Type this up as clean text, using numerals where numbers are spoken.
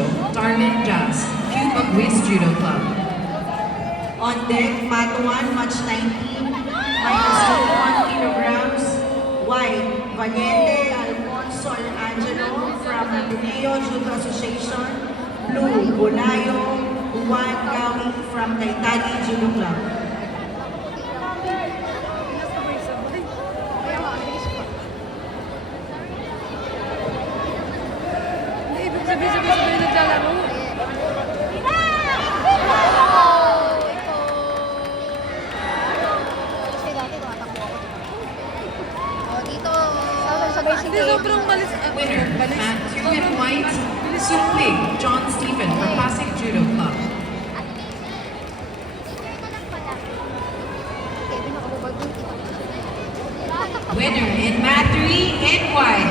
Judo, Darmin Jas, Cuba Quiz Judo Club. On deck, mat 1, match 19, minus 1 kilograms. White, Valiente Alfonso Angelo from Ateneo Judo Association. Blue, Bulayo Juan Gawi from Kaitani Judo Club. Ibig sabihin naglalaro. Hindi, sobrang balis. Winner, Matthew in white, Suplig, John Stephen for Pasig Judo Club. Winner in mat 3 in white,